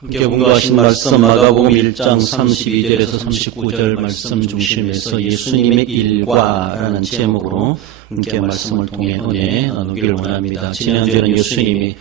함께 공부하신 말씀 마가복음 1장 32절에서 39절 말씀 중심에서 예수님의 일과라는 제목으로 함께 말씀을 통해 은혜 나누기를 원합니다. 지난주에는 예수님이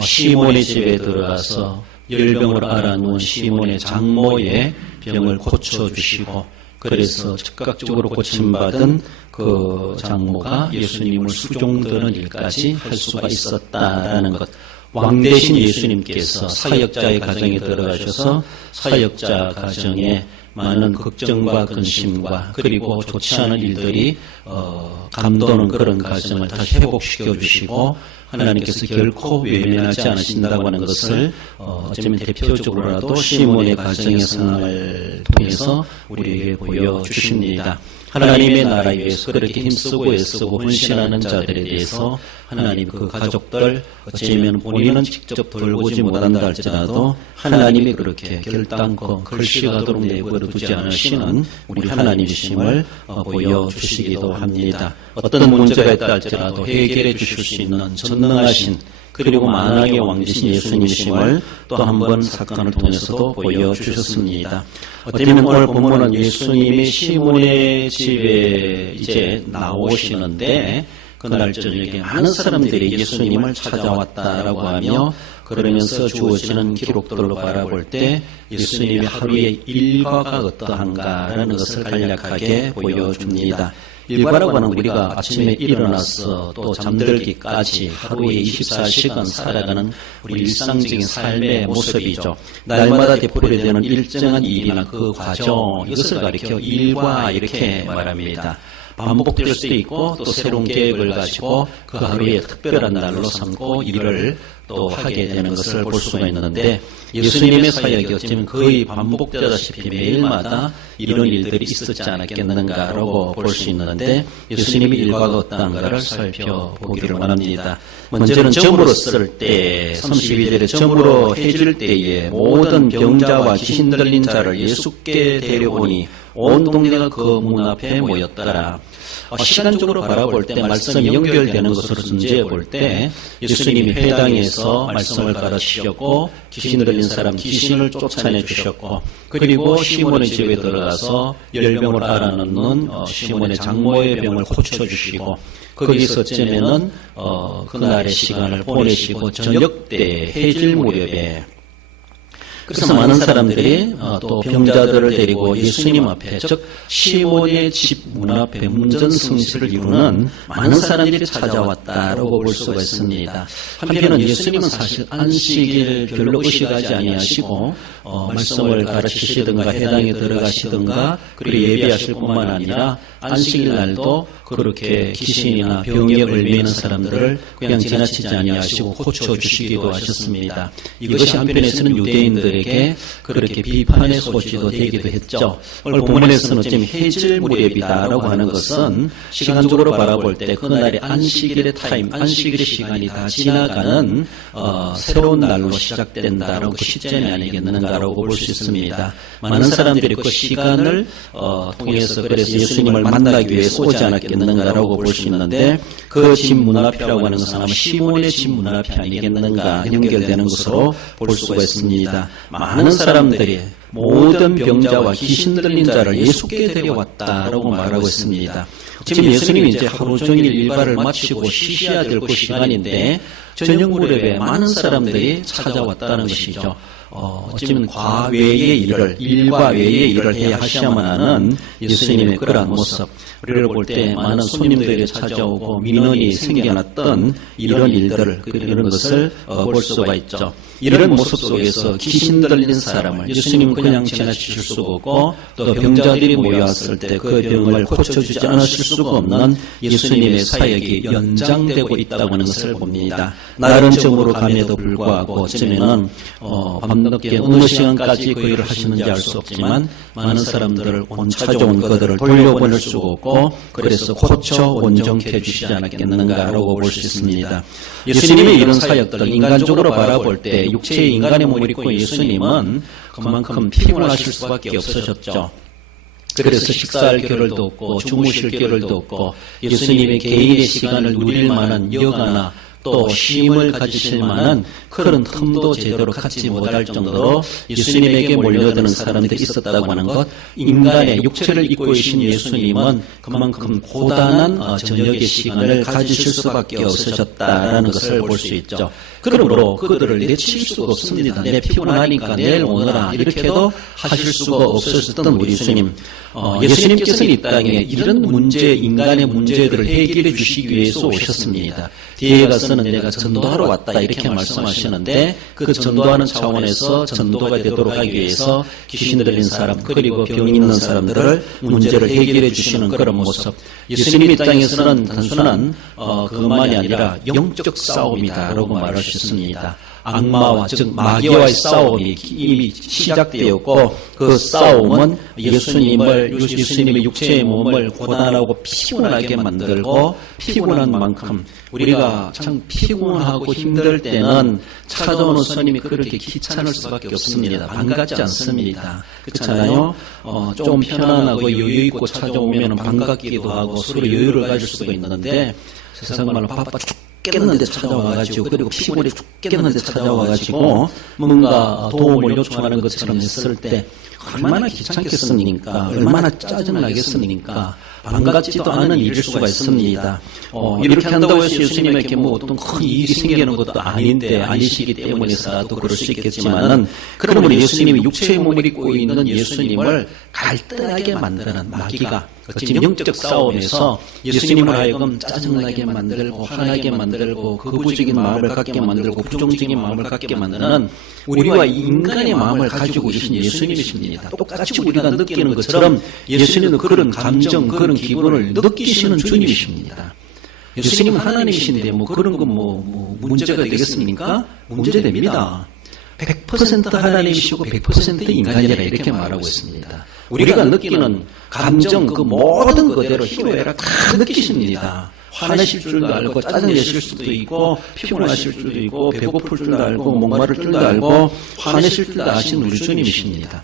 시몬의 집에 들어가서 열병을 앓아누운 시몬의 장모의 병을 고쳐주시고, 그래서 즉각적으로 고침받은 그 장모가 예수님을 수종드는 일까지 할 수가 있었다라는 것. 왕 대신 예수님께서 사역자의 가정에 들어가셔서 사역자 가정에 많은 걱정과 근심과 그리고 좋지 않은 일들이 감도는 그런 가정을 다시 회복시켜 주시고, 하나님께서 결코 외면하지 않으신다고 하는 것을 어쩌면 대표적으로라도 시몬의 가정의 상황을 통해서 우리에게 보여주십니다. 하나님의 나라 위해서 그렇게 힘쓰고 애쓰고 헌신하는 자들에 대해서 하나님 그 가족들 어쩌면 본인은 직접 돌보지 못한다 할지라도 하나님이 그렇게 결단코 글씨가도록 내버려 두지 않으시는 우리 하나님이심을 보여주시기도 합니다. 어떤 문제가 있다 할지라도 해결해 주실 수 있는 전능하신 그리고 만왕의 왕이신 예수님이심을 또 한 번 사건을 통해서도 보여주셨습니다. 어쩌면 오늘 본문은 예수님이 시몬의 집에 이제 나오시는데 그날 저녁에 많은 사람들이 예수님을 찾아왔다라고 하며, 그러면서 주어지는 기록들로 바라볼 때 예수님의 하루의 일과가 어떠한가라는 것을 간략하게 보여줍니다. 일과라고 하는 우리가 아침에 일어나서 또 잠들기까지 하루에 24시간 살아가는 우리 일상적인 삶의 모습이죠. 날마다 되풀이되는 일정한 일이나 그 과정, 이것을 가리켜 일과 이렇게 말합니다. 반복될 수도 있고 또 새로운 계획을 가지고 그 하루에 특별한 날로 삼고 일을 또 하게 되는 것을 볼 수가 있는데, 예수님의 사역이 어쩌면 거의 반복되다시피 매일마다 이런 일들이 있었지 않았겠는가라고 볼 수 있는데, 예수님의 일과가 어떠한가를 살펴보기를 원합니다. 먼저는 점으로 쓸 때 32절에 점으로 해질 때에 모든 병자와 귀신 들린 자를 예수께 데려오니 온 동네가 그 문 앞에 모였더라. 시간적으로 바라볼 때 말씀이 연결되는 것으로 전제해 볼 때 예수님이 회당에서 말씀을 가르치셨고, 귀신 들린 사람 귀신을 쫓아내 주셨고, 그리고 시몬의 집에 들어가서 열병을 앓아놓는 시몬의 장모의 병을 고쳐주시고, 거기서 어쩌면은 그날의 시간을 보내시고 저녁 때 해질 무렵에 그래서 많은 사람들이 또 병자들을 데리고 예수님 앞에, 즉 시몬의 집 문 앞에 문전성시를 이루는 많은 사람들이 찾아왔다라고 볼 수가 있습니다. 한편은 예수님은 사실 안식일 별로 의식하지 아니하시고 말씀을 가르치시든가 회당에 들어가시든가 그리고 예배하실 뿐만 아니라 안식일 날도 그렇게 귀신이나 병에 걸리는 사람들을 그냥 지나치지 아니하시고 고쳐주시기도 하셨습니다. 이것이 한편에서는 유대인들에게 그렇게 비판의 소지도 되기도 했죠. 오늘 본문에서는 어쩌면 해질 무렵이다라고 하는 것은 시간적으로 바라볼 때 그날의 안식일의 타임, 안식일의 시간이 다 지나가는 새로운 날로 시작된다라고 그 시점이 아니겠는가라고 볼 수 있습니다. 많은 사람들이 그 시간을 통해서 그래서 예수님을 만나기 위해서 오지 않았겠는가라고 볼 수 있는데, 그 집 문 앞이라고 하는 것은 아마 시몬의 집 문 앞이 아니겠는가 연결되는 것으로 볼 수가 있습니다. 많은 사람들이 모든 병자와 귀신 들린 자를 예수께 데려왔다라고 말하고 있습니다. 지금 예수님이 이제 하루 종일 일과를 마치고 쉬셔야 될 그 시간인데 저녁 무렵에 많은 사람들이 찾아왔다는 것이죠. 어쩌면 과외의 일을, 일과 외의 일을 해야 하셔야만 하는 예수님의 그러한 모습, 우리를 볼 때 많은 손님들이 찾아오고 민원이 생겨났던 이런 일들을, 이런 것을 볼 수가 있죠. 이런 모습 속에서 귀신 들린 사람을 예수님은 그냥 지나치실 수가 없고, 또 병자들이 모여왔을 때 그 병을 고쳐주지 않으실 수가 없는 예수님의 사역이 연장되고 있다고 하는 것을 봅니다. 날은 점으로 감에도 불구하고 어쩌면은 밤늦게 어느 시간까지 그 일을 하시는지 알 수 없지만 많은 사람들을 찾아온 그들을 돌려보낼 수가 없고, 그래서 고쳐 온전케 해주시지 않았겠는가라고 볼 수 있습니다. 예수님의 이런 사역들을 인간적으로 바라볼 때 육체의 인간의 몸을 입고 예수님은 그만큼 피곤하실 수밖에 없으셨죠. 그래서 식사할 겨를도 없고 주무실 겨를도 없고 예수님의 개인의 시간을 누릴 만한 여가나 또 힘을 가지실 만한 그런 틈도 제대로 갖지 못할 정도로 예수님에게 몰려드는 사람들이 있었다고 하는 것, 인간의 육체를 입고 계신 예수님은 그만큼 고단한 저녁의 시간을 가지실 수밖에 없으셨다라는 것을 볼 수 있죠. 그러므로 그들을 내칠 수가 없습니다. 내 피곤하니까 내일 오너라 이렇게도 하실 수가 없으셨던 우리 주님, 예수님께서는 이 땅에 이런 문제, 인간의 문제들을 해결해 주시기 위해서 오셨습니다. 뒤에 가서는 내가 전도하러 왔다 이렇게 말씀하시는데, 그 전도하는 차원에서 전도가 되도록 하기 위해서 귀신 들린 사람 그리고 병 있는 사람들을 문제를 해결해 주시는 그런 모습, 예수님이 이 땅에서는 단순한 그것만이 아니라 영적 싸움이다라고 말하셨습니다. 악마와 즉 마귀와의 싸움이 이미 시작되었고, 그 싸움은 예수님의 육체의 몸을 고단하고 피곤하게 만들고, 피곤한 만큼 우리가 참 피곤하고 힘들 때는 찾아오는 손님이 그렇게 귀찮을 수밖에 없습니다. 반갑지 않습니다. 그렇잖아요. 좀 편안하고 여유 있고 찾아오면 반갑기도 하고 서로 여유를 가질 수가 있는데, 세상 말로 바빠 죽겠는데 찾아와가지고, 그리고 피곤해 죽겠는데 찾아와가지고 뭔가 도움을 요청하는 것처럼 했을 때 얼마나 귀찮겠습니까? 얼마나 짜증나겠습니까? 반갑지도 않은 일일 수가 있습니다. 이렇게 한다고 해서 예수님에게 뭐 어떤 큰 일이 생기는 것도 아니시기 때문에서도 그럴 수 있겠지만은, 그러므로 예수님이 육체의 몸을 입고 있는 예수님을 갈등하게 만드는 마귀가 지금 영적 싸움에서 예수님을 하여금 짜증나게 만들고 화나게 만들고 거부적인 마음을 갖게 만들고 부정적인 마음을 갖게 만드는 우리와 인간의 마음을 가지고 계신 예수님이십니다. 똑같이 우리가 느끼는 것처럼 예수님은 그런 감정, 그런 기분을 느끼시는 주님이십니다. 예수님은 하나님이신데 뭐 그런 건 뭐 문제가 되겠습니까? 문제됩니다. 100% 하나님이시고 100% 인간이라 이렇게 말하고 있습니다. 우리가 느끼는 감정 그 모든 그대로 희로애락 다 느끼십니다. 화내실 줄도 알고 짜증내실 수도 있고 피곤하실 줄도 있고 배고플 줄도 알고 목마를 줄도 알고 화내실 줄도 아시는 우리 주님이십니다.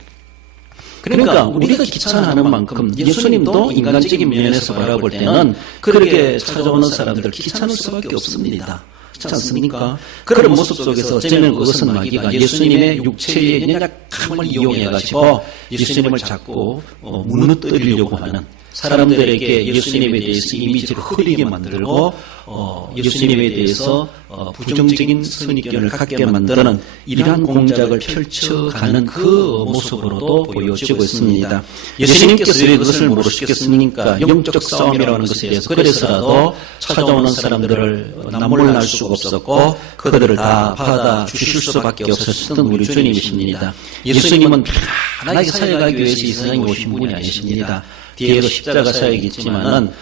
그러니까 우리가 귀찮아하는 만큼 예수님도 인간적인 면에서 바라볼 때는 그렇게 찾아오는 사람들 귀찮을 수밖에 없습니다. 그렇지 않습니까? 그런 모습 속에서 어쩌면 그것은 마귀가 예수님의 육체의 연약함을 이용해가지고 예수님을 자꾸 무너뜨리려고 하는, 사람들에게 예수님에 대해서 이미지를 흐리게 만들고 예수님에 대해서 부정적인 선입견을 갖게 만드는 이러한 공작을 펼쳐가는 그 모습으로도 보여지고 있습니다. 예수님께서 왜 그것을 모르시겠습니까? 영적 싸움이라는 것에 대해서 그래서라도 찾아오는 사람들을 나몰랄 수가 없었고 그들을 다 받아주실 수밖에 없었던 우리 주님이십니다. 예수님은 편안하게 살아가기 위해서 이 세상에 오신 분이 아니십니다. 뒤에도 십자가 사역이 있지만은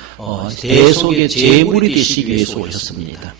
대속의 제물이 되시기 위해서 오셨습니다.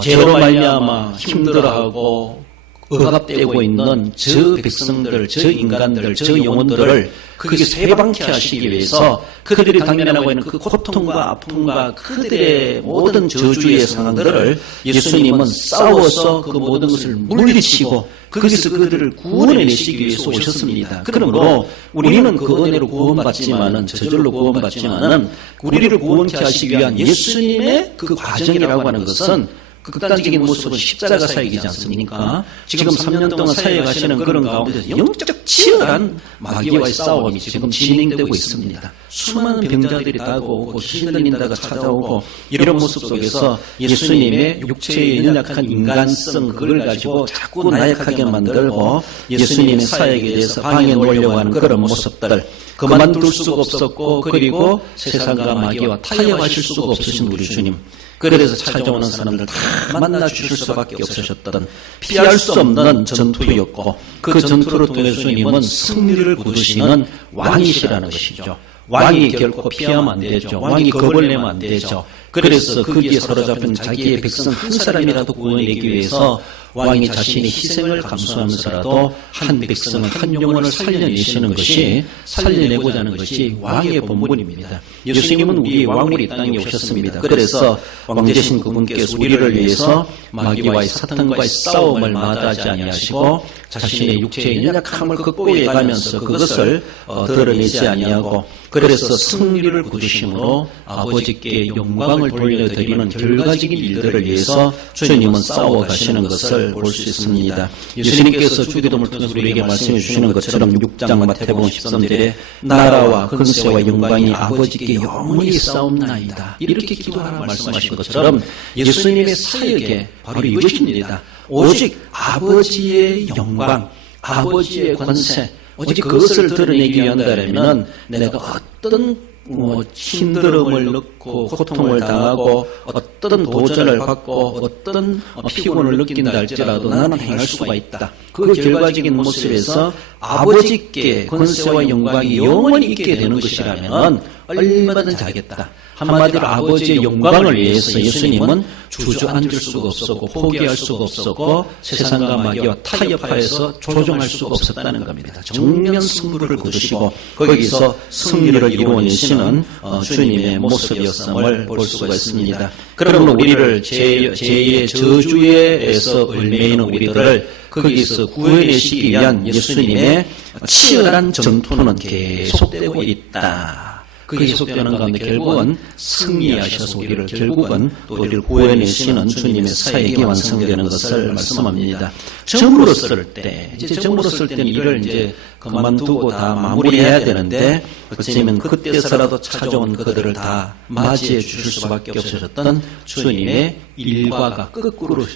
죄로 말미암아 힘들어하고 억압되고 있는 저 백성들, 저 인간들, 저 영혼들을 거기서 해방케 하시기 위해서 그들이 당면하고 있는 그 고통과 아픔과 그들의 모든 저주의 상황들을 예수님은 싸워서 그 모든 것을 물리치고 거기서 그들을 구원해내시기 위해서 오셨습니다. 그러므로 우리는 그 은혜로 구원받지만은, 저절로 구원받지만은 우리를 구원케 하시기 위한 예수님의 그 과정이라고 하는 것은 극단적인 모습은 십자가 사역이지 않습니까? 지금 3년 동안 사역하시는 그런 가운데서 영적 치열한 마귀와의 싸움이 지금 진행되고 있습니다. 수많은 병자들이 다가오고 귀신 들린다가 찾아오고 이런 모습 속에서 예수님의 육체의 연약한 인간성 그걸 가지고 자꾸 나약하게 만들고 예수님의 사역에 대해서 방해 놓으려고 하는 그런 모습들을 그만둘 수가 없었고, 그리고 세상과 마귀와 타협하실 수가 없으신 우리 주님, 그래서 찾아오는 사람들 다 만나 주실 수밖에 없으셨던 피할 수 없는 전투였고, 그 전투를 통해서 주님은 승리를 거두시는 왕이시라는 것이죠. 왕이 결코 피하면 안 되죠. 왕이 겁을 내면 안 되죠. 그래서 거기에 사로잡힌 자기의 백성 한 사람이라도 구원하기 위해서 왕이 자신의 희생을 감수하면서라도 한 백성을 한 영혼을 살려내시는 것이 살려내고자 하는 것이 왕의 본분입니다. 예수님은 우리의 왕으로 이 땅에 오셨습니다. 그래서 왕 되신 그분께서 우리를 위해서 마귀와의 사탄과의 싸움을 마다하지 아니하시고 자신의 육체의 연약함을 극복해 가면서 그것을 드러내지 아니하고 그래서 승리를 거두심으로 아버지께 영광을 돌려드리는 결과적인 일들을 위해서 주님은 싸워 가시는 것을 볼 수 있습니다. 예수님께서 주기도문을 통해서 우리에게 말씀해 주시는 것처럼 6장 마태복음 13절에 나라와 근세와 영광이 아버지께 영원히 싸움나이다. 이렇게 기도하라 말씀하신 것처럼 예수님의 사역에 바로 이것입니다. 오직 아버지의 영광, 아버지의 권세, 오직 그것을 드러내기 위한다면 내가 어떤 힘듦을 넣고 고통을 당하고 어떤 도전을 받고 어떤 피곤을 느낀다 할지라도 나는 행할 수가 있다. 그 결과적인 모습에서 아버지께 권세와 영광이 영원히 있게 되는 것이라면 얼마든지 하겠다. 한마디로 아버지의 영광을 위해서 예수님은 주저앉을 수가 없었고 포기할 수가 없었고 세상과 마귀와 타협하여서 조종할 수가 없었다는 겁니다. 정면 승부를 거두시고 거기서 승리를 이루어내시는 주님의 모습이었음을 볼 수가 있습니다. 그러므로 우리를 죄의 저주에서 얽매이는 우리들을 거기서 구해내시기 위한 예수님의 치열한 전투는 계속되고 있다. 그 계속되는 가운데 결국은 승리하셔서 우리를 결국은 또 우리를 구해내시는 주님의 사역이 완성되는 것을 말씀합니다. 정으로 쓸 때, 이제 정으로 쓸 때는 일을 이제 그만두고 다 마무리해야 되는데 어쩌면 그때서라도 찾아온 그들을 다 맞이해 주실 수밖에 없으셨던 주님의 일과가 거꾸로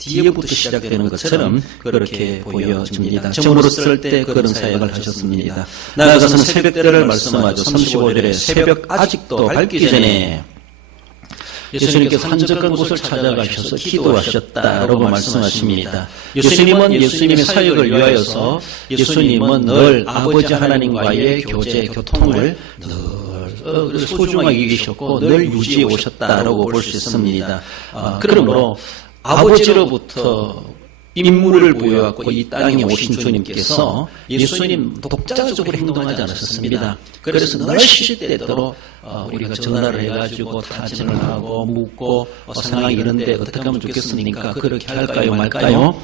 뒤에부터 시작되는 것처럼 그렇게 보여집니다. 정으로 쓸 때 그런 사역을 하셨습니다. 나아가서는 새벽때를 말씀하죠. 35절에 새벽 아직도 밝기 전에 예수님께서 한적한 곳을 찾아가셔서 기도하셨다라고 말씀하십니다. 예수님의 사역을 위하여서 예수님은 늘 아버지 하나님과의 교제, 교통을 늘 소중하게 여기셨고 늘 유지해 오셨다라고 볼 수 있습니다. 그러므로 아버지로부터 임무를 부여하고 이 땅에 오신 주님께서 예수님 독자적으로 행동하지 않으셨습니다. 그래서 늘 시시때때로 우리가 전화를 해가지고 타진을 하고 묻고 상황이 이런데 어떻게 하면 좋겠습니까? 그렇게 할까요 말까요?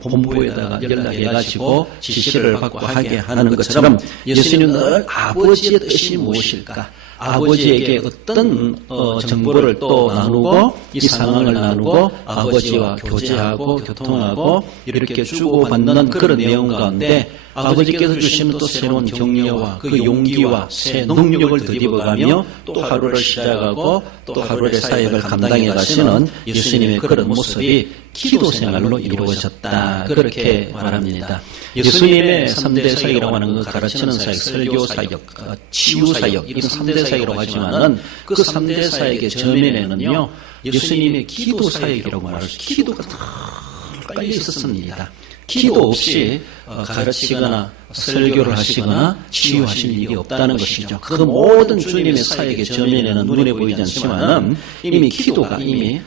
본부에다가 연락해가지고 지시를 받고 하게 하는 것처럼 예수님은 늘 아버지의 뜻이 무엇일까? 아버지에게 어떤 정보를 또 나누고 이 상황을 나누고 아버지와 교제하고 교통하고 이렇게 주고받는 그런 내용 가운데 아버지께서 주시는 또 새로운 격려와 그 용기와 새 능력을 덧입어가며 또 하루를 시작하고 또 하루의 사역을 감당해 가시는 예수님의 그런 모습이 기도 생활로 이루어졌다. 그렇게 말합니다. 예수님의 3대 사역이라고 하는 것, 가르치는 사역, 설교 사역, 치유 사역, 이런 3대 사역이라고 하지만은 그 3대 사역의 전면에는요, 예수님의 기도 사역이라고 말할 수, 기도가 다 깔려 있었습니다. 기도 없이 가르치거나 설교를 하시거나 치유하실 일이 없다는 것이죠. 그 모든 주님의 사역의 전면에는 눈에 보이지 않지만 이미 기도가 이미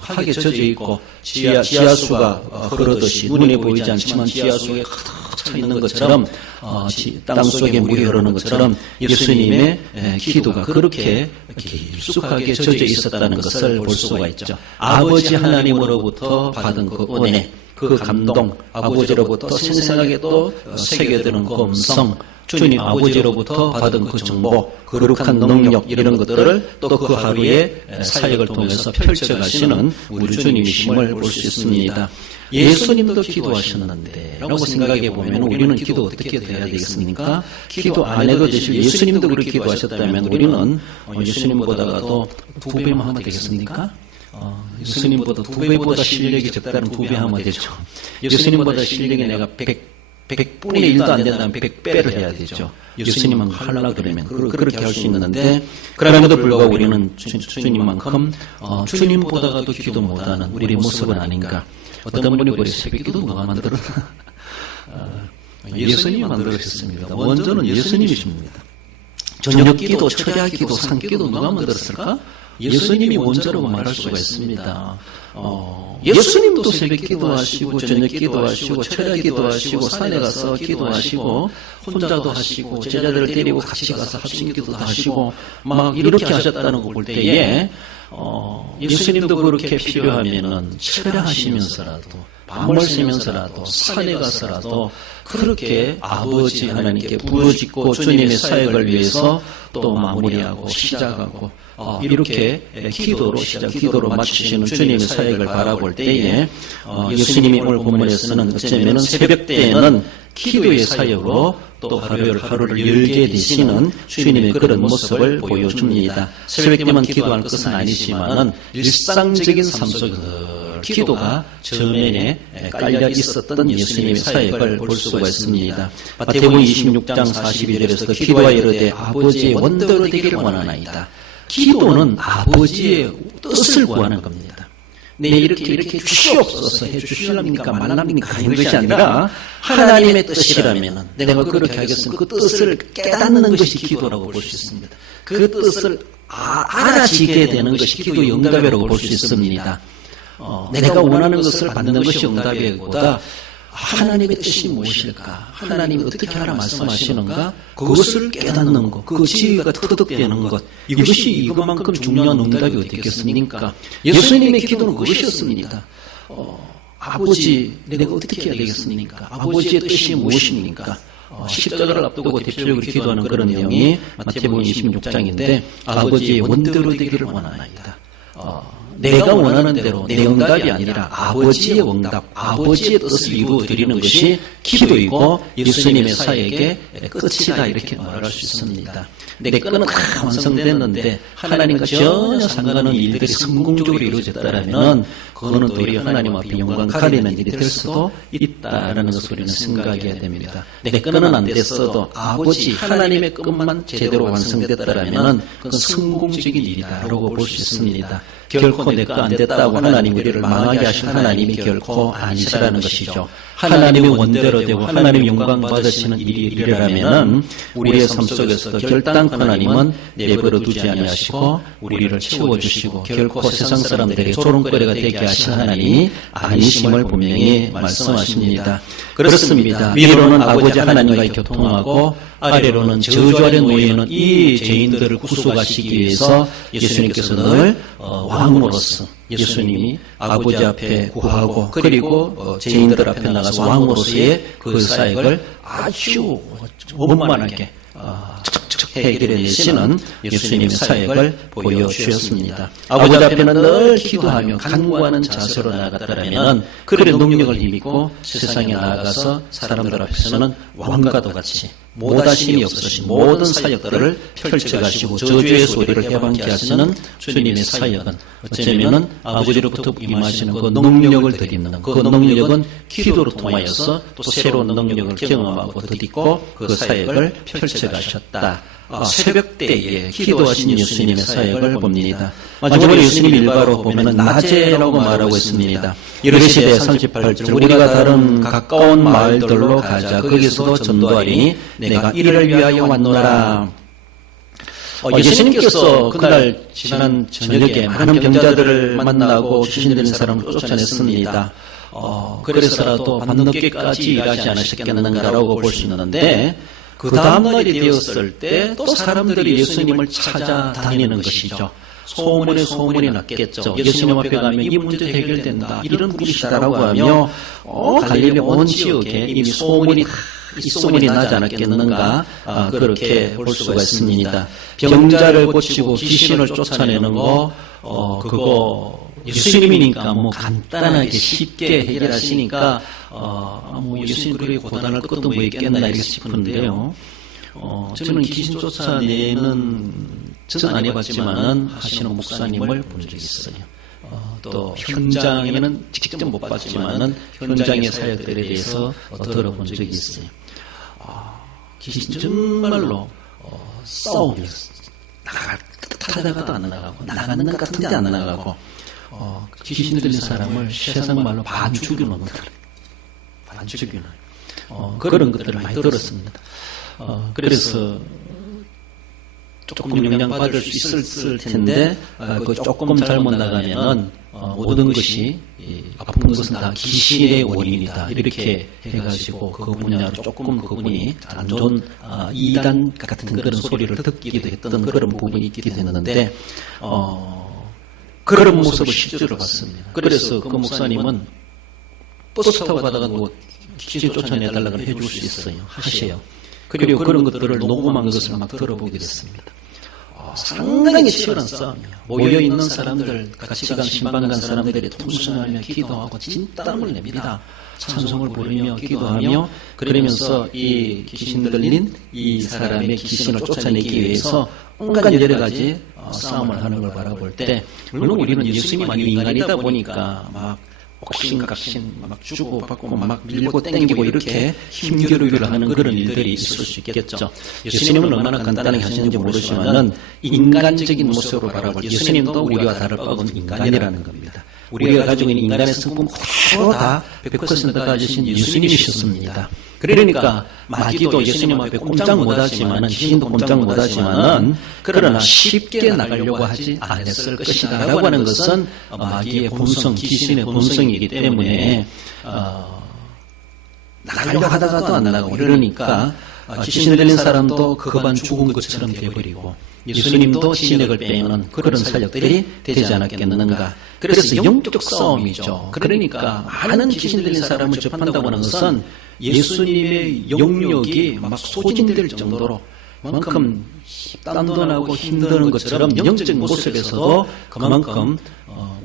하게 젖어 있고 지하수가 흐르듯이 눈에 보이지 않지만 지하수에 가득 차 있는 것처럼 땅속에 물이 흐르는 것처럼 예수님의 기도가 그렇게 깊숙하게 젖어 있었다는 것을 볼 수가 있죠. 아버지 하나님으로부터 받은 그 은혜, 그 감동, 아버지로부터 생생하게 또 새겨드는 그 음성, 주님 아버지로부터 받은 그 정보, 거룩한 능력 이런 것들을 또 그 하루의 사역을 통해서 펼쳐가시는 우리 주님이심을 볼 수 있습니다. 예수님도 기도하셨는데 라고 생각해 보면 우리는 기도 어떻게 해야 되겠습니까? 기도 안 해도 되실 예수님도 그렇게 기도하셨다면 우리는 예수님보다도 2배만 하면 되겠습니까? 예수님보다 2배보다 실력이 적다면 2배 하면 되죠. 예수님보다 실력이 내가 100분의 1도 안 된다면 100배를 해야 되죠. 예수님은 하려고 그러면 그렇게 할 수 있는데 그럼에도 불구하고 우리는 주님만큼 주님보다도 기도 못하는 우리의 모습은 아닌가. 어떤 분이 그래 새벽기도 누가 만들었나? 예수님이 만들어주셨습니다. 원조는 예수님이십니다. 저녁기도, 철야기도, 산기도 누가 만들었을까? 예수님이 원자라고 말할 수가 있습니다. 예수님도 새벽 기도하시고 저녁 기도하시고 철야 기도하시고 산에 가서 기도하시고 혼자도 하시고 제자들을 데리고 같이 가서 합심 기도도 하시고 막 이렇게 하셨다는 거 볼 때에 예수님도 그렇게 필요하면은 철야하시면서라도 밤을 새면서라도 산에 가서라도 그렇게 아버지 하나님께 부르짖고 주님의 사역을 위해서 또 마무리하고 시작하고 이렇게 기도로 마치시는 주님의 사역을 바라볼 때에 예수님이 오늘 본문에서는 어쩌면 새벽 때에는 기도의 사역으로 또 하루를 열게 되시는 주님의 그런 모습을 보여줍니다. 새벽 때만 기도할 것은 아니지만은 일상적인 삶 속에 기도가 전면에 깔려 있었던 예수님의 사역을 볼 수가 있습니다. 마태복음 26장 42절에서 기도하여 이르되 아버지의 원대로 되기를 원하나이다. 기도는 아버지의 뜻을 구하는 겁니다. 네, 이렇게 주시옵소서 해주실랍니까 말랍니까 이런 것이 아니라 하나님의 뜻이라면 내가 그렇게 하겠으면 그 뜻을 깨닫는 것이 기도라고 볼 수 있습니다. 그 뜻을 알아지게 되는 것이 기도의 응답이라고 볼 수 있습니다. 내가 원하는 것을 받는 것이 응답이보다 하나님의 뜻이 무엇일까? 하나님이 어떻게 하라 말씀하시는가? 그것을 깨닫는 것, 그 지혜가 터득되는 것, 이것만큼 중요한 응답이 어디 있겠습니까? 예수님의 기도는 그것이었습니다. 아버지, 내가 어떻게 해야 되겠습니까? 아버지의 뜻이 무엇입니까? 십자가를 앞두고 대표적으로 기도하는 그런 내용이 마태복음 26장인데 아버지의 원대로 되기를 원하나이다. 내가 원하는 대로 내 응답이 아니라 아버지의 응답, 아버지의 뜻을 이루어드리는 것이 기도이고 예수님의 사역의 끝이다 이렇게 말할 수 있습니다. 내 끈은 다 완성됐는데 하나님과 전혀 상관없는 일들이 성공적으로 이루어졌다면 그거는 도리어 하나님 앞에 영광 가리는 일이 될 수도 있다라는 것을 우리는 생각해야 됩니다. 내 끈은 안 됐어도 아버지 하나님의 끈만 제대로 완성됐다면 그건 성공적인 일이다라고 볼 수 있습니다. 결코 내 거 안 됐다고 하나님 우리를 망하게 하신 하나님이 결코 아니시라는 것이죠. 하나님의 원대로 되고 하나님의 영광 받으시는 일이라면 우리의 삶 속에서 결단코 하나님은 내버려 두지 아니하시고 우리를 채워주시고 결코 세상 사람들에게 조롱거리가 되게 하신 하나님이 아니심을 분명히 말씀하십니다. 그렇습니다. 위로는 아버지 하나님과 교통하고 아래로는 저주 아래 놓여있는 이 죄인들을 구속하시기 위해서 예수님께서 늘 왕으로서 예수님이 아버지 앞에 구하고 그리고 죄인들 앞에 나가서 왕으로서의 그 사역을 아주 원만하게 해결해내시는 예수님의 사역을 보여주셨습니다. 아버지 앞에는 늘 기도하며 간구하는 자세로 나아갔다면 그런 능력을 힘입고 세상에 나아가서 사람들 앞에서는 왕과도 같이 모다심이 없으신 모든 사역들을 펼쳐가시고 저주의 소리를 해방케 하시는 주님의 사역은 어쩌면 아버지로부터 임하시는 그 능력을 드리는 그 능력은 기도로 통하여서 또 새로운 능력을 경험하고 덧입고 그 사역을 펼쳐가셨다. 새벽 때에 기도하신 예수님의 사역을 봅니다. 마지막으로 예수님 일과로 보면 낮에라고 말하고 있습니다. 이르시되 38절 우리가 다른 가까운 마을들로 가자. 거기서도 전도하리니 내가 이를 위하여 왔노라. 예수님께서 그날 지난 저녁에 많은 병자들을 만나고 귀신 들린 사람을 쫓아냈습니다. 그래서라도 밤늦게까지 일하지 않으셨겠는가라고 볼 수 있는데 그 다음날이 되었을 때 또 사람들이 예수님을 찾아다니는 것이죠. 소문이 났겠죠. 예수님 앞에 가면 이 문제 해결된다. 이런 분이시다라고 하며 갈릴리 온 지역에 이미 소문이 나지 않았겠는가 그렇게 볼 수가 있습니다. 병자를 고치고 귀신을 쫓아내는 거 그거 예수님이니까 뭐 간단하게 쉽게 해결하시니까 예수님 그렇게 고단할 것도 뭐 있겠나 이렇게 싶은데요. 저는 귀신 쫓아내는 저는 안 해봤지만은 하시는 목사님을 본 적이 있어요. 또 현장에는 직접 못 봤지만은 현장의 사역들에 대해서 들어본 적이 있어요. 귀신 정말로 싸움이 나가다가도 안 나가고 나가는 것 같은데 안 나가고 귀신 들린 사람을 세상 말로 반 죽여놓는 그런 것들을 많이 들었습니다. 그래서 조금 영향받을 수 있을 텐데 그 조금 잘못 나가면은 모든 것이 아픈 것은 다 귀신의 원인이다 이렇게 해가지고 그 분야로 조금 그분이 안 좋은 이단 같은 그런 소리를 듣기도 했던 그런 부분이 있기도 했는데 그런 모습을 실제로 봤습니다. 그래서 그 목사님은 버스 타고 가다가 뭐 귀신 쫓아내달라고 해줄 수 있어요. 하세요. 그리고 그런 것들을 녹음한 것을 막 들어보게 됐습니다. 상당히 치열한 싸움이에요. 모여있는 사람들, 같이 간 신방 간 사람들이 통성하며 기도하고 진땀을 냅니다. 찬송을 부르며 기도하며 그러면서 이 귀신 들린 이 사람의 귀신을 쫓아내기 위해서 온갖 여러 가지 싸움을 하는 걸 바라볼 때 물론 우리는 예수님이 인간이다 보니까 막 옥신각신 막 주고받고 막 밀고 땡기고 이렇게 힘겨루기를 하는 그런 일들이 있을 수 있겠죠. 예수님은 얼마나 간단하게 하시는지 모르지만은 인간적인 모습으로 바라볼 예수님도 우리와 다를 바는 인간이라는 겁니다. 우리가 가지고 있는 인간의 성품 그대로 다 100% 가지신 예수님이셨습니다. 그러니까 마귀도 예수님 앞에 꼼짝 못하지만은 귀신도 꼼짝 못하지만은 그러나 쉽게 나가려고 하지 않았을 것이다라고 하는 것은 마귀의 본성, 귀신의 본성이기 때문에 나가려고 하다가도 안 나가고 이러니까 귀신 들린 사람도 그반 죽은 것처럼 되어버리고 예수님도 진력을 빼는 그런 사역들이 되지 않았겠는가. 그래서 영적 싸움이죠. 그러니까 많은 귀신 들린 사람을 접한다고 하는 것은 예수님의 영역이 막 소진될 정도로 그만큼 땀도 나고 힘드는 것처럼 영적 모습에서도 그만큼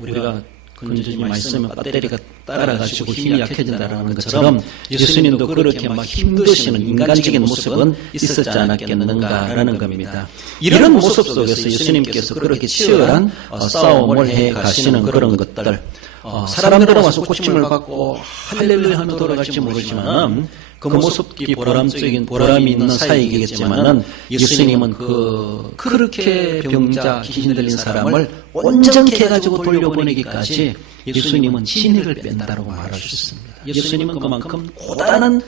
우리가 근저주님 말씀에 배터리가 따라가지고 힘이 약해진다라는 것처럼 예수님도 그렇게 막 힘드시는 인간적인 모습은 있었지 않았겠는가라는 겁니다. 이런 모습 속에서 예수님께서 그렇게 치열한 싸움을 해 가시는 그런 것들, 사람들은 와서 고침을 받고 할렐루야 하며 돌아갈지 모르지만 그 모습이 보람적인 보람이 있는 사역이겠지만은 예수님은 그렇게 병자 귀신 들린 사람을 온전케 해가지고 돌려보내기까지 예수님은 진액을 뺀다라고 말하셨습니다. 예수님은 그만큼 고단한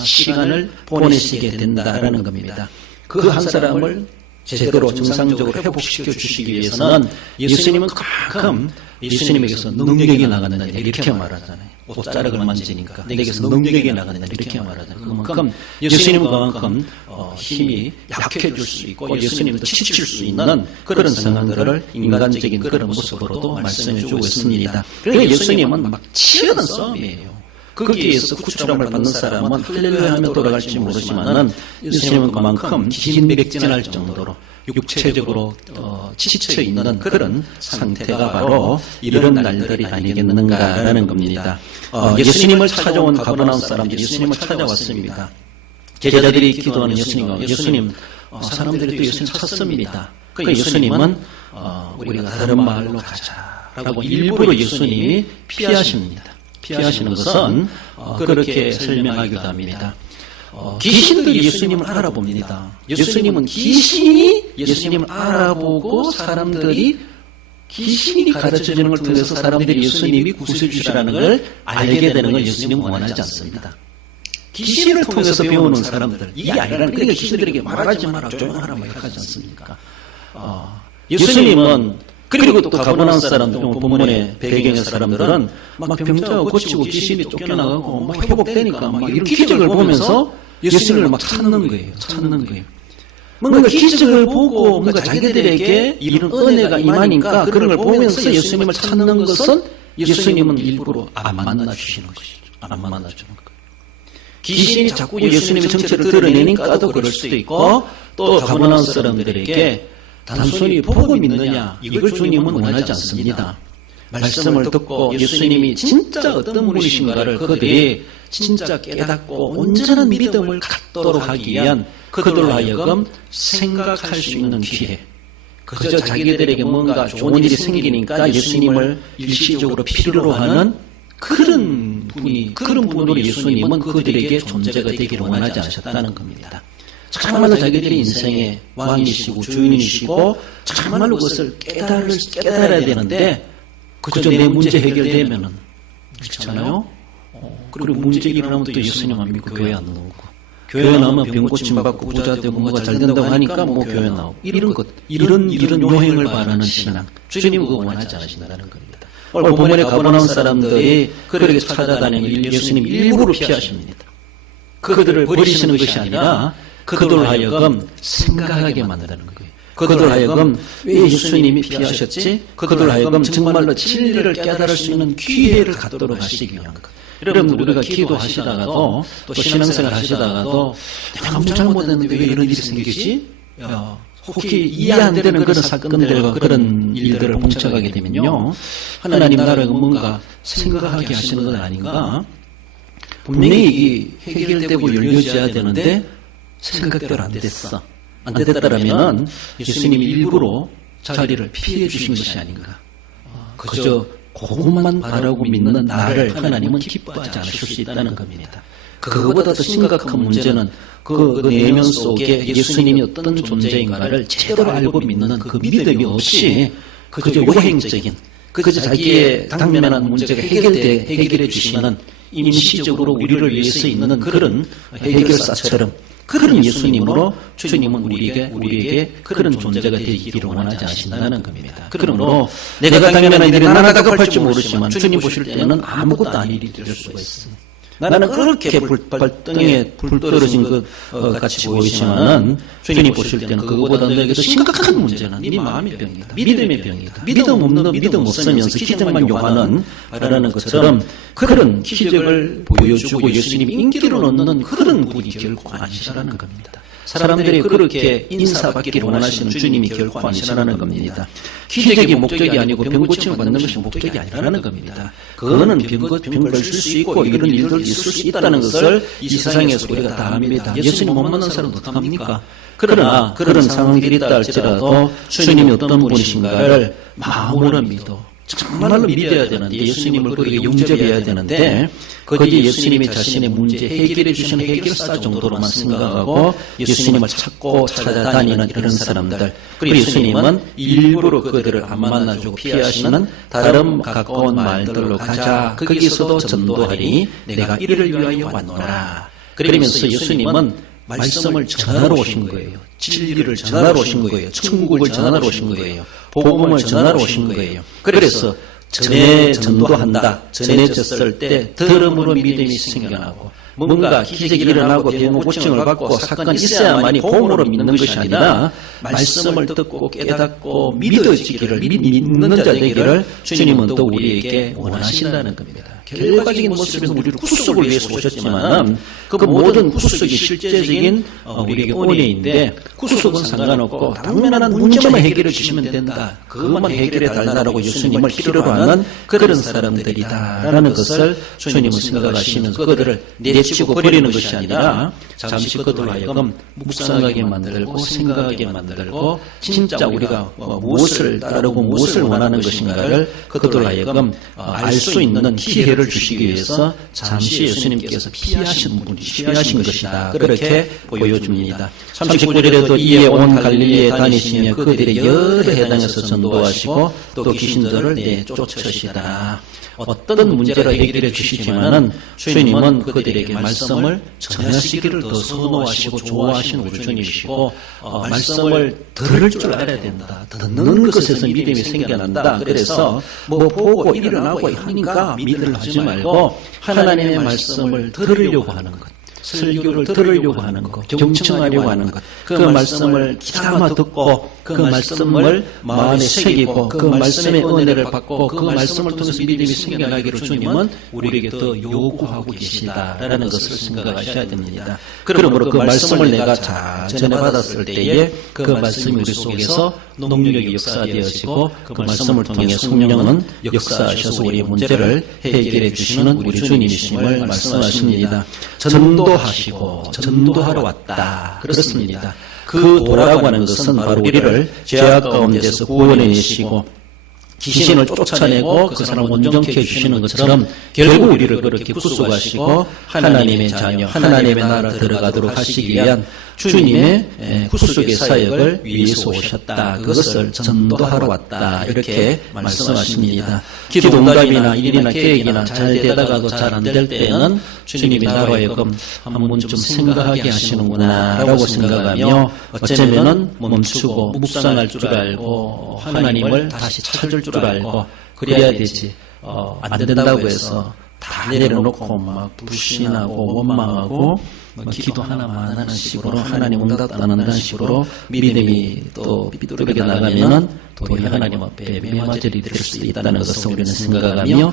시간을 보내시게 된다라는 겁니다. 그 한 사람을 제대로 정상적으로 회복시켜 주시기 위해서는 예수님은 그만큼 예수님에게서 능력이 나가는 일 이렇게 말하잖아요. 옷자락을 만지니까 내게서 능력이 나가는 일 이렇게 말하잖아요. 그만큼 예수님은 그만큼 힘이 약해질 수 있고 예수님도 지칠 수 있는 그런 상황들을 인간적인 그런 모습으로도 말씀해 주고 있습니다. 그러니까 예수님은 막 치열한 싸움이에요. 거기에서 구출함을 받는 사람은 할렐루야 하며 돌아갈지 모르지만은 예수님은 그만큼 기진맥진할 정도로 육체적으로 지쳐 있는 그런 상태가 바로 이런 날들이 아니겠는가라는 겁니다. 예수님을 찾아온 가버나움 사람들이 예수님을 찾아왔습니다. 제자들이 기도하는 예수님, 사람들이 또 예수님 찾습니다. 그러니까 예수님은 우리가 다른 마을로 가자라고 일부러 예수님이 피하십니다. 피하시는 것은 그렇게 설명하기도 합니다. 귀신들이 예수님을 알아봅니다. 예수님은 귀신이 예수님을 알아보고 사람들이 귀신이 가르쳐주는 걸 통해서 사람들이 예수님이 구세주시라는 걸 알게 되는 걸 예수님은 원하지 않습니다. 귀신을 통해서 배우는 사람들, 이게 아니라는 그러니까 귀신들에게 말하지 마라, 조용하라 막 하지 않습니까? 예수님은 그리고 또 가버나움 사람들, 본문의 배경의 사람들은 막 병자가 고치고 귀신이 쫓겨나가고 막 회복되니까 막 이런 기적을 보면서 예수님을 막 찾는 거예요. 뭔가 기적을 보고 뭔가 자기들에게 이런 은혜가 임하니까 그런 걸 보면서 예수님을 찾는 것은 예수님은 일부러 안 만나주시는 것이죠. 안 만나주는 거예요. 귀신이 자꾸 예수님의 정체를 드러내니까도 그럴 수도 있고 또 가버나움 사람들에게 단순히 보고 믿느냐 이걸 주님은 원하지 않습니다. 말씀을 듣고 예수님이 진짜 어떤 분이신가를 그들이 진짜 깨닫고 온전한 믿음을 갖도록 하기 위한 그들로 하여금 생각할 수 있는 기회, 그저 자기들에게 뭔가 좋은 일이 생기니까 예수님을 일시적으로 필요로 하는 그런 분으로 예수님은 그들에게 존재가 되기를 원하지 않으셨다는 겁니다. 정말로 자기들이 인생의 왕이시고 주인이시고 정말로 그것을 깨달아야 되는데 그저 내 문제 해결되면은 그렇잖아요. 그리고 문제 일어나면 또 예수님만 믿고 교회 안 오고 교회 나오면 병 고침받고 부자 되고 뭐가 잘 된다고 하니까 뭐 교회 나오고 이런 요행을 바라는 신앙. 주님 그거 원하지 않으신다는 겁니다. 오늘 본문에 가보나온 사람들이 그렇게 찾아다니는 예수님 일부러 피하십니다. 그들을 버리시는 것이 아니라 그들 하여금 생각하게 만드는 거예요. 그들 하여금 왜 예수님이 피하셨지? 그들 하여금 정말로 진리를 깨달을 수 있는 기회를 갖도록 하시기 위한 것. 여러분 우리가 기도하시다가도 또 신앙생활 하시다가도 내가 아무 잘못했는데 왜 이런 일이 생기지? 혹시 이해 안 되는 그런 사건들과 그런 일들을 봉착하게 되면요, 하나님 나라가 뭔가 생각하게 하시는 건 아닌가? 분명히 이 해결되고 열려져야 되는데 생각대로 안 됐어. 안 됐다라면은 예수님이 일부러 자리를 피해 주신 것이 아닌가? 그저 그것만 바라고 믿는 나를 하나님은 기뻐하지 않으실 수 있다는 겁니다. 그거보다 더 심각한 문제는 그 내면 속에 예수님이 어떤 존재인가를 제대로 알고 믿는 그 믿음이 없이 그저 요행적인, 그저 자기의 당면한 문제가 해결해 주시는 임시적으로 우리를 위해서 있는 그런 해결사처럼 그런 예수님으로 주님은 우리에게 그런 존재가 되기를 원하지 않으신다는 겁니다. 그러므로 내가 당면한 일이 나는 다급할지 모르지만 주님 보실 때는 아무것도 아닌 일이 될 수가 있습니다. 나는 그렇게 발등에 불 떨어진 것 같이 보이지만은 주님 보실 때는 그거보다 너에게 더 심각한 문제는 네 마음의 병이다. 믿음의 병이다. 믿음 없는 믿음 없으면서 기적만 요하는 라는 것처럼 그런 기적을 보여주고 예수님 인기를 얻는 그런 분이 결코 아니시라는 겁니다. 사람들이 그렇게 인사받기를 원하시는 주님이 결코 아니시라는 겁니다. 기적이 목적이 아니고 병고침을 받는 것이 목적이 아니라는 겁니다. 그거는 병을 줄 수 있고 이런 일들 있을 수 있다는 것을 이 세상에서 우리가 다 압니다. 예수님 못 만난 사람은 어떡합니까? 그러나 그런 상황들이 있다 할지라도 주님이 어떤 분이신가를 마음으로 믿어 정말로 믿어야 되는데 예수님을 그에게 용접해야 되는데 거기에 예수님이 자신의 문제 해결해 주시는 해결사 정도로만 생각하고 예수님을 찾고 찾아다니는 이런 사람들, 그리고 예수님은 일부러 그들을 안 만나주고 피하시는 다른 가까운 마을들로 가자. 거기서도 전도하리 내가 이를 위하여 왔노라. 그러면서 예수님은 말씀을 전하러 오신 거예요. 진리를 전하러 오신 거예요. 천국을 전하러 오신 거예요. 복음을 전하러 오신 거예요. 그래서 전도한다. 전해졌을 때 들음으로 믿음이 생겨나고 뭔가 기적이 일어나고 병고침을 받고 사건이 있어야만이 복음으로 믿는 것이 아니라 말씀을 듣고 깨닫고 믿어지기를 믿는 자 되기를 주님은 또 우리에게 원하신다는 겁니다. 결과적인 모습에서 우리를 구속을 위해서 오셨지만 그 모든 구속이 실제적인 우리에게 은혜인데 구속은 상관없고 당면한 문제만 해결해 주시면 된다. 그것만 해결해 달라고 예수님을 필요로 하는 그런 사람들이다라는 것을 주님은 생각하시면서 그들을 내치고 버리는 것이 아니라 잠시 그들 하여금 묵상하게 만들고 생각하게 만들고 진짜 우리가 무엇을 따르고 무엇을 원하는 것인가를 그들 하여금 알 수 있는 기회를 주시기 위해서 잠시 예수님께서 피하신 것이다. 그렇게 보여줍니다. 39절에도 이에 온 갈릴리에 다니시며 그들의 여러 해당에서 전도하시고 또 귀신들을 내쫓으시더라. 어떤 문제를 해결해 주시지만은 주님은 그들에게 말씀을 전하시기를 더 선호하시고 좋아하시는 우리 주님이시고 말씀을 들을 줄 알아야 된다. 듣는 것에서 믿음이 생겨난다. 그래서 뭐 보고 일어나고 하니까 믿으려 하지 말고 하나님의 말씀을 들으려고 하는 것. 설교를 들으려고 하는 것, 경청하려고 하는 것, 그 말씀을 기다마 듣고 그 말씀을 마음에 새기고 그 말씀의 은혜를 받고 그 말씀을 통해서 믿음이 생겨나기를 주님은 우리에게 더 요구하고 계시다라는 것을 생각하셔야 됩니다. 그러므로 그 말씀을 내가 잘 전해받았을 때에 그 말씀이 우리 속에서 능력이 역사되어지고 그 말씀을 통해 성령은 역사하셔서 우리의 문제를 해결해 주시는 우리 주님이심을 말씀하십니다. 전도하시고 전도하러 왔다. 그렇습니다. 그 도라고 하는 것은 바로 우리를 죄악 가운데서 구원해 내시고 귀신을 쫓아내고 그 사람을 온전케 해주시는 것처럼 결국 우리를 그렇게 구속하시고 하나님의 자녀, 하나님의 나라 들어가도록 하시기 위한 주님의 구속의 사역을 위해서 오셨다. 그것을 전도하러 왔다. 이렇게 말씀하십니다. 기도 응답이나 일이나 계획이나 잘 되다가도 잘 안 될 때는 주님이 나로 하여금 한 번쯤 생각하게 하시는구나 라고 생각하며 어쩌면은 멈추고 묵상할 줄 알고 하나님을 다시 찾을 줄 알고 그래야 되지. 안 된다고 해서 다 내려놓고 막 불신하고 원망하고 기도 하나만 하는 식으로 하나님 응답 안 한다는 식으로 믿음이 또 삐뚤게 나가면은 도리 하나님 앞에 매맞을이 될 수 있다는 것을 우리는 생각하며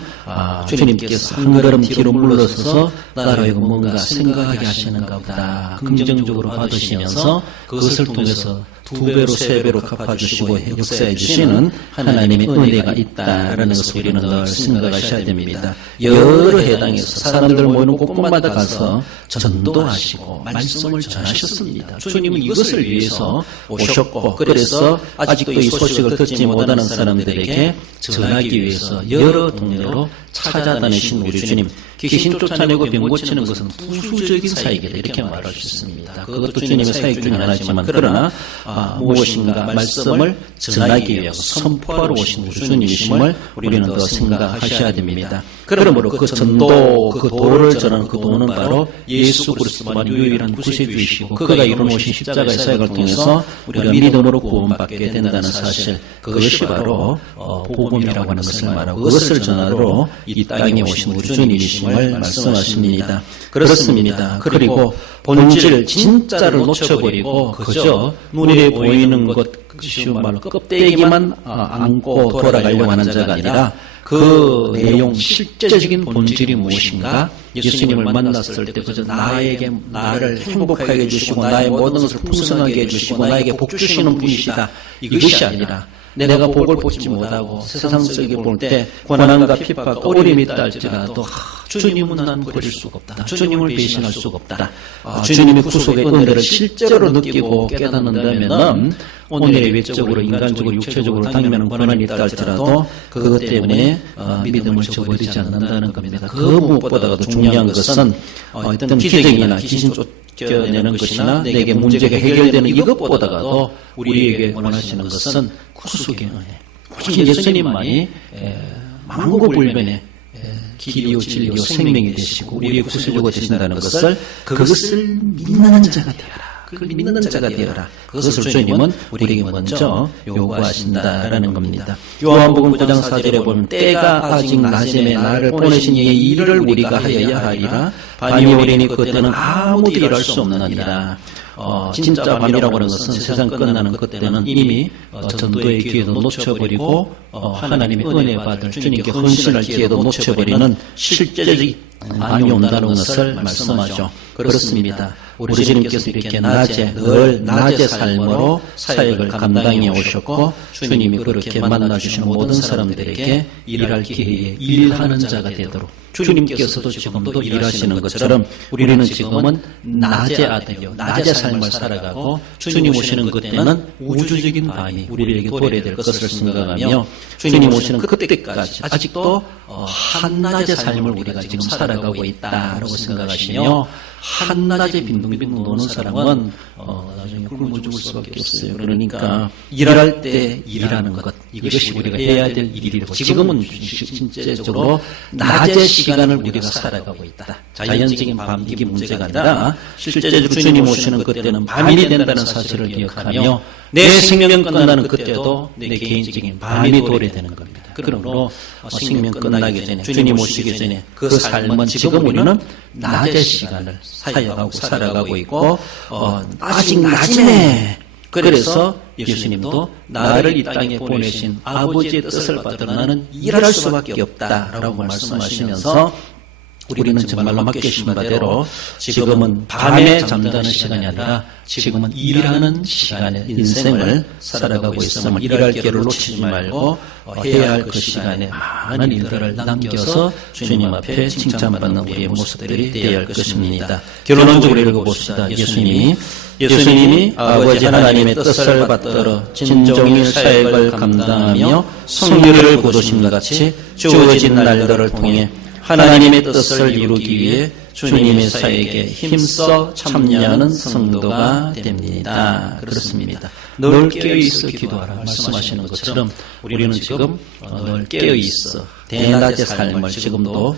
주님께서 한 걸음 뒤로 물러서서 나로 하여금 뭔가 생각하게 하시는가 보다 긍정적으로 받으시면서 그것을 통해서 2배로 3배로 갚아주시고 역사해 주시는 하나님의 은혜가 있다라는 것을 우리는 늘 생각하셔야 됩니다. 여러 해당에서 사람들 모이는 곳곳마다 가서 전도하시고 말씀을 전하셨습니다. 주님은 이것을 위해서 오셨고 그래서 아직도 이 소식을 듣지 못하는 사람들에게 전하기 위해서 여러 동네로 찾아다니신 우리 주님, 귀신 쫓아내고 병 고치는 것은 부수적인 사역이다 이렇게 말할 수 있습니다. 그것도 주님의 사역 중에 하나지만 그러나 무엇인가 말씀을 전하기 위해서 선포하러 오신 우리 주님이심을 우리는 더 생각하셔야 됩니다. 그러므로 그 전도, 그 도를 전하는 그 도는 바로 예수 그리스도만 유일한 구세주이시고 그가 이루어오신 십자가의 사역을 통해서 우리가 믿음으로 구원받게 된다는 사실, 그것이 바로 복음이라고 하는 것을 말하고 그것을 전하러 이 땅에 오신 우리 주님이심을 말씀하십니다. 그렇습니다. 그리고 본질 진짜를 놓쳐버리고 그저 눈에 보이는 것, 쉬운 말로 껍데기만 안고 돌아가려고 하는 자가 아니라 그 내용, 실제적인 본질이 무엇인가? 예수님을 만났을 때 그저 나를 행복하게 해주시고 나의 모든 것을 풍성하게 해주시고 나에게 복 주시는 분이시다. 이것이 아니라 내가 복을 받지 못하고 세상적인 볼 때 고난과 핍박, 어려움이 있다 할지라도 주님은 난 버릴 수가 없다. 주님을 배신할 수가 없다. 주님의 구속의 은혜를 실제로 느끼고 깨닫는다면 오늘의 외적으로, 인간적으로, 육체적으로 당면은 고난이 있다 할지라도 그것 때문에 믿음을 저버리지 않는다는 겁니다. 그 무엇보다도 중요한 것은 어떤 기적이나 귀신 쫓겨내는 것이나 내게 문제가 해결되는 이것보다도 우리에게 원하시는 것은 구속의 은혜. 오직 예수님만이 만고불변의 길이요 진리요 생명이 되시고 우리의 구속주가 되신다는 것을 그것을 믿는 자가 되어라. 그걸 믿는 자가 되어라. 그것을 주님은 우리에게 먼저 요구하신다라는 겁니다. 요한복음 9장 4절에 보면 때가 아직 낮음에 나를 보내신 이의 일을 우리가 하여야 하리라. 밤이 오리니 그때는 아무도 일할 수 없느니라. 진짜 밤이라고 하는 것은 세상 끝나는 그때는 이미 전도의 기회도 놓쳐버리고 하나님의 은혜 받을 주님께 헌신할 기회도 놓쳐버리는 실제적인 밤이 온다는 것을 말씀하죠. 그렇습니다. 우리 주님께서 이렇게 늘 낮의 삶으로 사역을 감당해 오셨고 주님이 그렇게 만나주시는 모든 사람들에게 일할 기회에 일하는 자가 되도록 주님께서도 지금도 일하시는 것처럼 우리는 지금은 낮의 아들이요 낮의 삶을 살아가고 주님 오시는 그때는 우주적인 밤이 우리에게 도래될 것을 생각하며 주님 오시는 그때까지 아직도 한낮의 삶을 우리가 지금 살아가고 있다라고 생각하시며 한낮에 빈둥빈둥 노는 사람은 나중에 굶어 죽을 수밖에 없어요. 그러니까 일할 때 일하는 것, 이것이 우리가 해야 될 일이고 지금은 실제적으로 낮의 시간을 우리가 살아가고 있다. 자연적인 밤, 이게 문제가 아니라 실제적으로 주님 오시는 그때는 밤이 된다는 사실을 기억하며 내 생명 끝나는 그때도 내 개인적인 밤이 도래되는 겁니다. 그러므로 생명 끝나기 전에 주님 오시기 전에 그 삶은 지금 우리는 낮의 시간을 사역하고 살아가고 있고 아직 낮이네. 그래서 예수님도 나를 이 땅에 보내신 아버지의 뜻을 받으러 나는 일할 수밖에 없다라고 말씀하시면서 우리는 정말로 맡기신 바대로 지금은 밤에 잠자는 시간이 아니라 지금은 일하는 시간에 인생을 살아가고 있음을, 일할 기회를 놓치지 말고 해야 할 그 시간에 많은 일들을 남겨서 주님 앞에 칭찬받는 우리의 모습들이 되어야 할 것입니다. 결론적으로 읽어봅시다. 예수님이 아버지 하나님의 뜻을 받들어 진종일 사역을 감당하며 성리를 거두심과 같이 주어진 날들을 통해 하나님의 뜻을 이루기 위해 주님의 사역에 힘써 참여하는 성도가 됩니다. 그렇습니다. 늘 깨어있어 기도하라 말씀하시는 것처럼 우리는 지금 늘 깨어있어 대낮의 삶을 지금도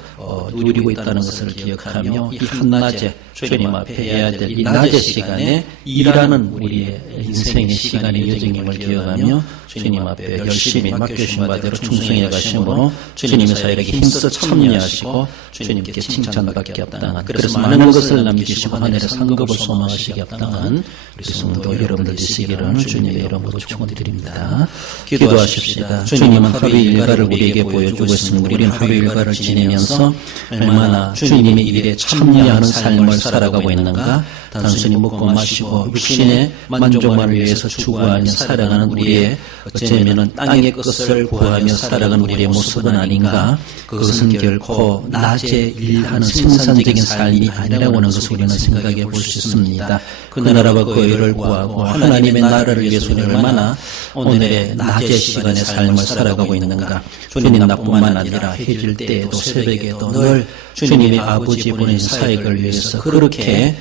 누리고 있다는 것을 기억하며 이 한낮에 주님 앞에 해야 될 이 낮의 시간에 일하는 우리의 인생의 시간의 여정임을 기억하며 주님 앞에 열심히 맡겨주신 바대로 충성해 가심으로 주님의 사역에 힘써 참여하시고 주님께 칭찬받기 합당한, 그래서 많은 것을 남기시고 하늘의 상급을 소망하시기 합당한 우리 성도 여러분들 되시기를 주님의 이름으로 축원드립니다. 기도하십시다. 주님은 하루 일과를 우리에게 보여주고 있습니다. 우리는 하루 일과를 지내면서 얼마나 주님의 일에 참여하는 삶을 살아가고 있는가. 단순히 먹고 마시고 육신의 만족만을 위해서 추구하며 살아가는 우리의 어쩌면은 땅의 것을 구하며 살아가는 우리의 모습은 아닌가. 그것은 결코 낮에 일하는 생산적인 삶이 아니라고 하는 것을 우리는 생각해 볼 수 있습니다. 그 나라와 그 의를 구하고 하나님의 나라를 위해서 우리는 얼마나 오늘의 낮의 시간의 삶을 살아가고 있는가. 주님 나뿐만 아니라 해질 때에도 새벽에도 늘 주님의 아버지 보낸 사역을 위해서 그렇게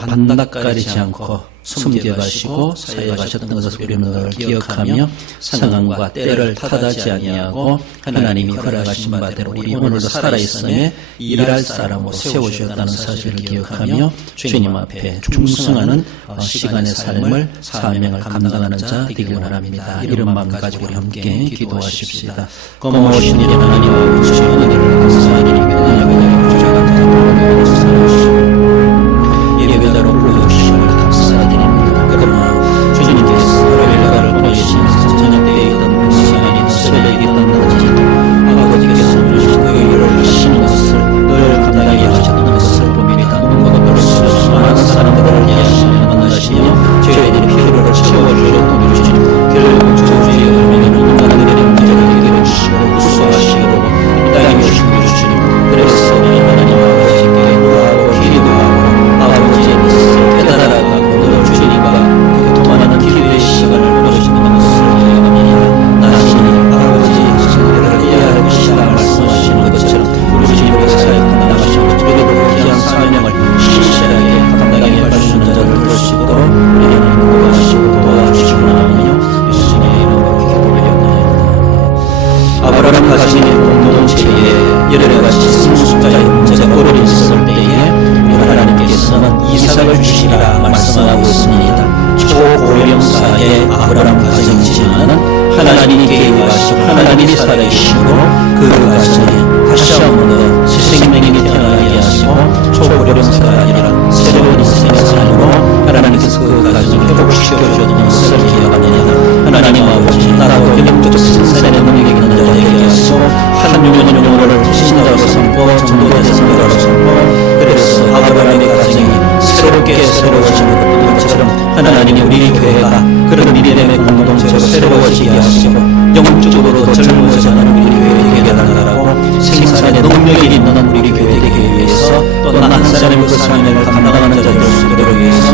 반납가리지 않고 숨겨가시고 사역하셨던 것을 우리는 늘 기억하며 상황과 때를 탓하지 아니하고 하나님이 허락하신 바대로 우리 오늘도 살아있음에 일할 사람으로 세워주셨다는 사실을 기억하며 주님 앞에 충성하는 시간의 삶을 사명을 감당하는 자 되기를 원합니다. 이런 마음 가지고 우리 함께 기도하십시다. 고마우신 하나님 아버지, 하나님을 감사드리며 예배자로 불러주심을 감사드립니다. 그러나 주님께서 일과를 보내주시면서 저녁 때이든 시간이든 새벽이든 낮이든 아버지께서 주신 그 일을 하시는 것을 늘 감당하게 하셨던 것을 봅니다. 누군가가 떨어지셔서 많은 사람들을 이해하시며 만나시며 저희들의 필요를 채워주셨던 우리 주님, 결국 저주의 의미는 하나님의 문제를 해결해주시고 구수하시기로 이 땅에 오신 우리 주님, 그래서 우리 하나님 아버지께 구하고 기도하고 아버지의 뜻을 깨달아가고 늘 주님과 교통하는 기도의 시간을 보내주시는 것을 기억합니다. 나신이 아버지의 뜻을 이해할 것이다 말씀하시는 것처럼 우리 주님께서 사역하시는 것처럼 귀한 사명을 신실하게 감당하게 해주시는 자를 되시고 우리는 구하시고 도와주시고 나며 예수님의 이름으로 기도하옵나이다. 아브라함 가정의 공동체에 여러 가지 성숙자의 문제가 꼬리 있을 때에 하나님께서는 이삭을 주시라 말씀하고 있습니다. 초고령사의 아브라함 가정이지만 하나님이 개입하시고 하나님이 살아계시고 그 가정에 다시 한 번 더 새 생명이 태어나게 하시고 초고령사가 아니라 새로운 인생의 삶으로 하나님께서 그 가정을 회복시켜주셨던 것을 기억합니다. 하나님 아버지, 나라고 영적 생산의 능력이 있는 자에게 하시고 한 영혼을 신자로 삼고 전도자 성도로 삼고 그래서 아브라함의 가정이 새롭게 새로워지는 것처럼 하나님이 우리 교회가 그런 믿음의 공동체로 새로워지게 하시고 영적으로 젊어져가는 우리 교회에 되게 달라고 생산의 능력이 있는 우리 교회에 되기 위해서 또 한 사람의 그 사명을 감당하는 자들 수들을 위해서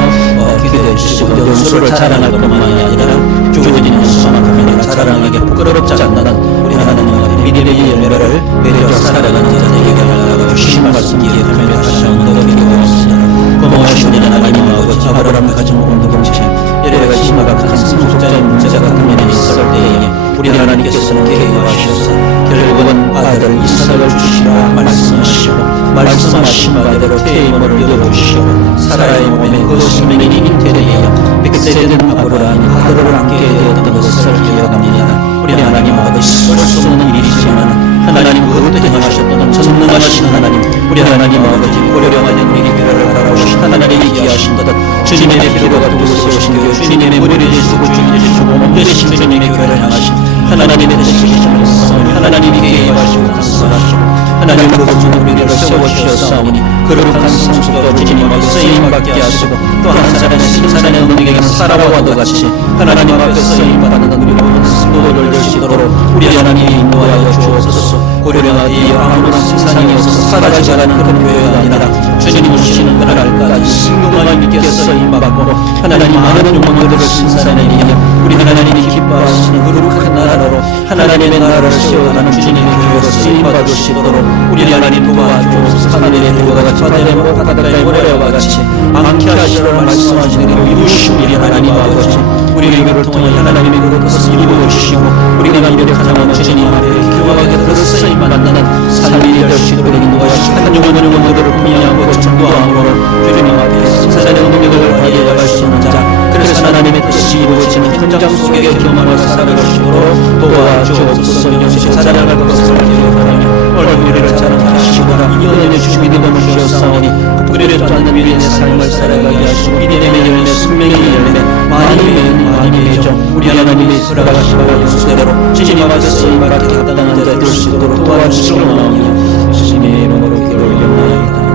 기도해 주시고 연수를 자랑할 뿐만이 아니라 주어지는 수만큼이나 자랑하게 부끄럽지 않는 우리 하나님 앞에 믿음의 열매를 맺어 살아가는 자들에게 달라고 주신 말씀 기억하며 다시 한번 더 기도하옵니다. 고마우신 하나님 아버지, 아브라함 가정 공동체 여러 가지 심각한 성숙자의 문제가 당면에 있을 때에 우리 하나님께서는 개입하셔서 결국은 아들 이삭을 주시라 말씀하시고 말씀하신 바대로 태임을 얻어주시고 사라의 몸에 그 생명이 잉태되어 100세 된 아브라함이 아들을 안게 되었던 것을 기억합니다. 우리 하나님 아버지, 볼 수 없는 일이지만 하나님 그것도 행하셨던 전능하신 하나님, 우리 하나님 아버지 고려하는 우리 교회를 바라보신 하나님이 기하신 것 주님의 필요가 두고 세우신 교회, 주님의 머리를 주고 주님의 주고 몸 되신 주님의 교회를 향하신 하나님의 뜻이시면서 하나님이 개입하시고 간섭하시고 하나님 그것은 우리를 세워주셨사오니 거룩한 성숙도로 주님에게 쓰임받게 하시고 또 한 사람의 신사람의 능력에게 사라와도 같이 하나님 앞에 쓰임받는 우리 모든 성도를 열시도록 우리 하나님이 인도하여 주옵소서. 고려하기 아무런 세상에 없어서 사라져가는 그런 교회가 아니라 주님 오시는 그날까지 신경만 있게 쓰임받고 하나님 많은 영광들을 신사내니 우리 하나님이 기뻐하시는 거룩한 나라로 하나님의 나라를 세워가는 주님의 교회로 쓰임받으시도록 우리 하나님 도와주옵소서. 하늘의 불과 같이 바다의 모래와 같이 많게 하시라고 말씀하시는 대로 이루시고 우리 하나님 아버지 우리의 교회를 통해 하나님의 그것을 이루어주시고 우리가 가장한 주님 앞에 교회가 들었으니 만나는 삶이 되시도록 인도하시고 한 영혼들을 분양하고 전부함으로 주님 앞에 신사의 능력을 하게 하시는 자 그래서 하나님의 뜻이 이루어지는 현장 속에 경험을 살아가시도록 도와주옵소서. 영신 살아갈 것을 기억하며 얼굴을 자랑하시고라 연연의 주님이 되어주셨사오니 뿌리를 쫓는 믿음의 삶을 살아가게 하시고 믿음의 열매 생명의 열매 많이 맺어 우리 하나님이 살아가시고 역수대로 주님 앞에 쓰임받게 합당한 자들 시도록 도와주시옵나오니 주님의 이름으로 기도를 올려나이다.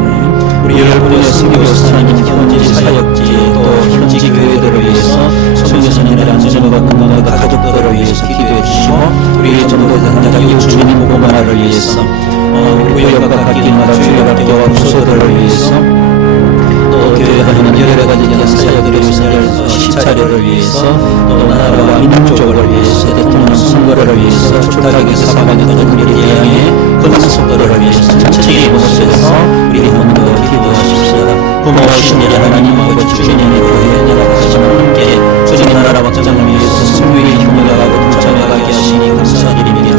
우리 여러분의 선교사 하나님 현지 사역지 또 현지 교회들을 위해서 소명교사님이란 전부가 건강하다 가족들을 위해서 기도해 주시고 우리 전도자 이웃 주민 보고만화를 위해서 구역과 각기마다 주일학교와 부서들을 위해서 또 교회가 하는 여러 가지 사역들을 위해서 시차례를 위해서 또 나라와 민족을 위해서 대통령 선거를 위해서 초라하게 사방에 되는 우리 대양의 건속들을 위해서 전체의 모습에서 우리 모두 기도하십시다. 고마우신 우리 하나님 아버지 주님의 교회 나라가시는 함께 주님의 나라 확장을 위해서 성교의 경력하고 동참하게 하시니 감사드립니다.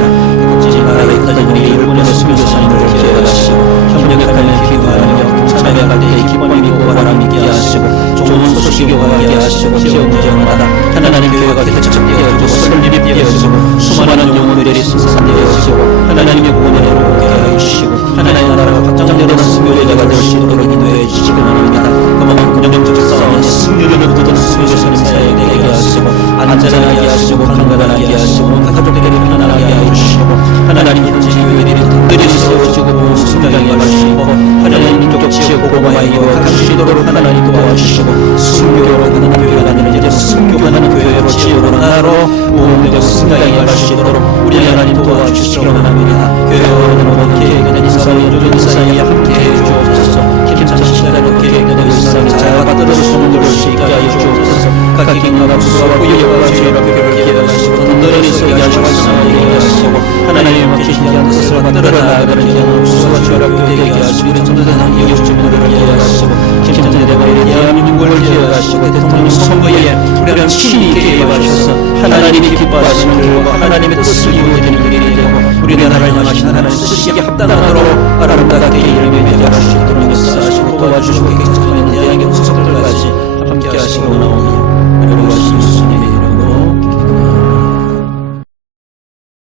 각지 나라에 있던 우리 일본의 선교사님을 기회하시고 협력에 관련 기도하며 동참하게 때의 기쁨이 있고 바람이 있게 하시고 좋은 소식이 오게 하시고 지역무정하다 하나님 교회가 대척되어지고 설립이 되어지고 수많은 영혼들이 생산되어지고 하나님의 구원을 이루게 하시고 하나님의 나라가 확장되는 선교제자가 될 수 있도록 인도해 주시기 바랍니다. 그만큼 영적 싸움에 승리를 얻는 선교사님 사역에 되게 하시고 안전하게 하시고 건강하게 하시고 가족들에게 편안하게 하시고 하나님 현지 교회들이 든든히 세워지고 성장하게 하시고 하나님 민족 지역 보고만이 가시도록 하나님 도와주시고 순교로 하는 교회가 아니라 이제 순교하는 교회로 지역으로 나라로 모험되고 승리하게 하시도록 우리 하나님 도와주시기 바랍니다. 교회와 모든 계획된 이사의 요즘 이사에 함께해 주옵소서. 김찬 시대로 계획된 이사의 잘 받들어 손들을 수 있게 하여 주옵소서. 각 기능과 부서와 구역과 주의와 교회를 기회하시고 든든히 서게 하시고 승리하게 하시고 하나님의 맡기신 귀한 뜻을 받들어 나아가는 귀한 부서와 주의와 교회에 하시고 우리 전도되는 이웃 주민들을 기회하시고 김찬 대법원의 대한민국을 기회하시고 대통령 선거에 우리를 친히 기회하셔서 하나님이 기뻐하시는 결과 하나님의 뜻을 이루어지는 일이 되고 우리 나라를 향하신 하나님의 뜻이 합당하도록 아름답게 이름에 맺어가시도록 역사하시고 도와주시고 계시는 대한민국 소속들까지 함께 하시고 나오니 그리고 하시는